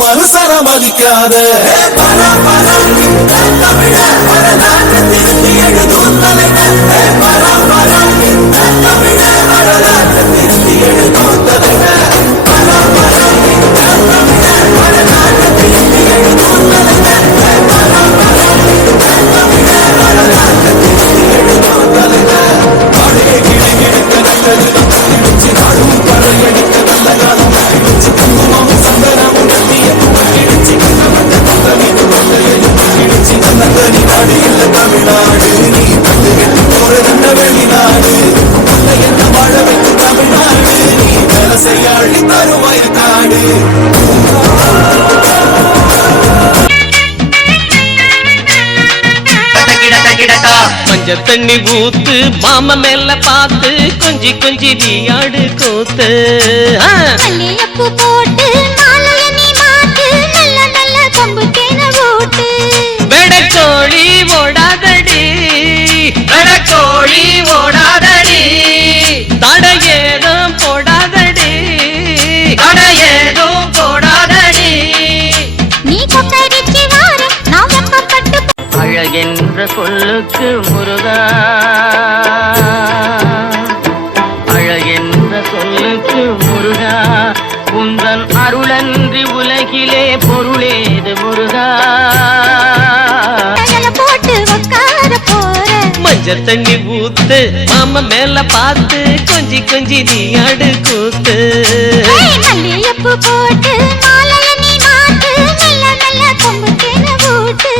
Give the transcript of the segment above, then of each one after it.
மனுசர மதிக்காத மஞ்ச தண்ணி ஊத்து மாம மேல பார்த்து கொஞ்சி கொஞ்சி நீயாடு கூத்து மல்லியப்பூ போட்டு மாலைய நீ மாத்து நல்ல நல்ல கொம்பு தேன ஊட்டு வெடக்கோழி ஓடாதடி வெடக்கோழி ஓடாதடி தடையேதும் போடாதடி தடையேதும் போடாதடி நீ கொக்கரிச்சி வார நான் வெப்பப்பட்டு அழகென்ற சொல்லுக்கு முருகா அழகென்ற சொல்லுக்கு முருகா உந்தன் அருளன்றி உலகிலே பொருளேது முருகா போட்டு உட்கார போற மஞ்சள் தண்ணி ஊத்து மாமா மேல பார்த்து கொஞ்சி கொஞ்சி நீ ஆடு கூத்து மல்லியப்பூ போட்டு மாலைய நீ மாத்து நல்ல நல்ல கொம்பு தேன ஊட்டு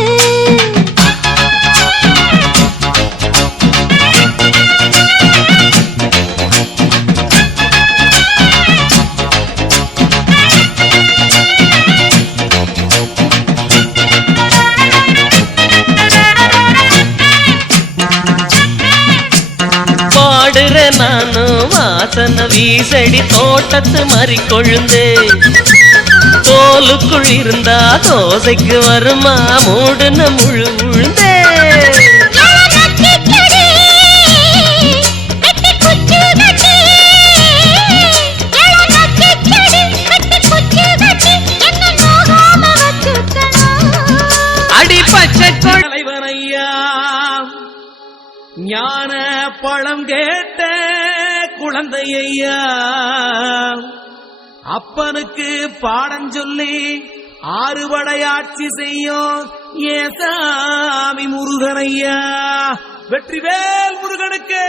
நானும் வாசன வீசடி தோட்டத்து மறி கொழுந்து தோலுக்குள் இருந்தா தோசைக்கு வருமா மூடுன முழு உழுந்தே அடி பச்சை தலைவனையா ஞான பழம் கேட்ட குழந்தையா அப்பனுக்கு பாடம் சொல்லி ஆறுபடையாட்சி செய்யும் ஏசாமி முருகனையா வெற்றிவேல் முருகனுக்கு